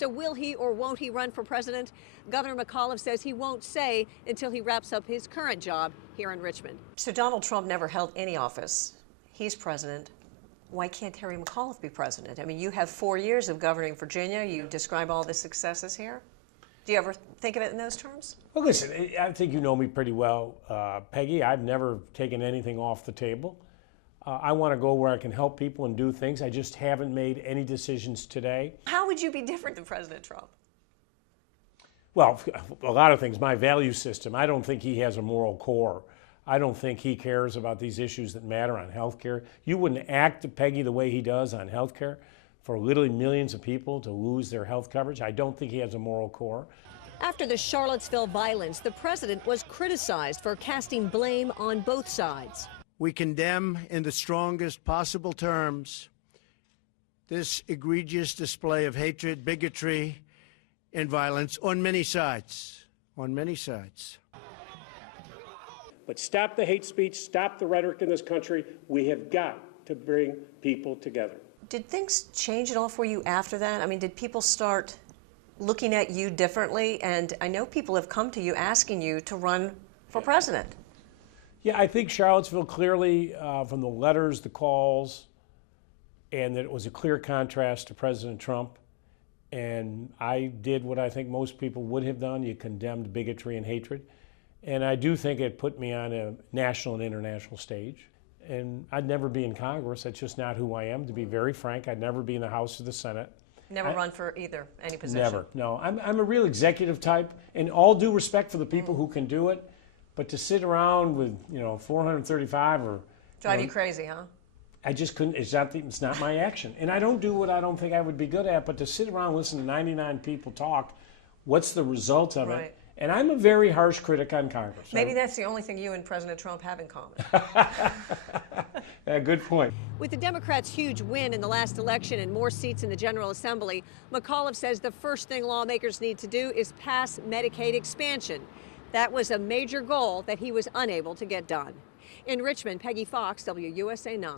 So will he or won't he run for president? Governor McAuliffe says he won't say until he wraps up his current job here in Richmond. So Donald Trump never held any office. He's president. Why can't Terry McAuliffe be president? I mean, you have 4 years of governing Virginia. You describe all the successes here. Do you ever think of it in those terms? Well, listen, I think you know me pretty well, Peggy. I've never taken anything off the table. I want to go where I can help people and do things. I just haven't made any decisions today. How would you be different than President Trump? Well, a lot of things. My value system, I don't think he has a moral core. I don't think he cares about these issues that matter on health care. You wouldn't act, Peggy, the way he does on health care for literally millions of people to lose their health coverage. I don't think he has a moral core. After the Charlottesville violence, the president was criticized for casting blame on both sides. We condemn in the strongest possible terms this egregious display of hatred, bigotry, and violence on many sides. On many sides. But stop the hate speech, stop the rhetoric in this country. We have got to bring people together. Did things change at all for you after that? I mean, did people start looking at you differently? And I know people have come to you asking you to run for president. Yeah, I think Charlottesville clearly, from the letters, the calls, and that it was a clear contrast to President Trump. And I did what I think most people would have done. You condemned bigotry and hatred. And I do think it put me on a national and international stage. And I'd never be in Congress. That's just not who I am. To be very frank, I'd never be in the House or the Senate. Never run for any position? Never, no. I'm a real executive type, and all due respect for the people who can do it, but to sit around with, 435 or... Drive you crazy, huh? I just couldn't, it's not my action. And I don't do what I don't think I would be good at, but to sit around and listen to 99 people talk, what's the result of it? And I'm a very harsh critic on Congress. Maybe that's the only thing you and President Trump have in common. Good point. With the Democrats' huge win in the last election and more seats in the General Assembly, McAuliffe says the first thing lawmakers need to do is pass Medicaid expansion. That was a major goal that he was unable to get done. In Richmond, Peggy Fox, WUSA 9.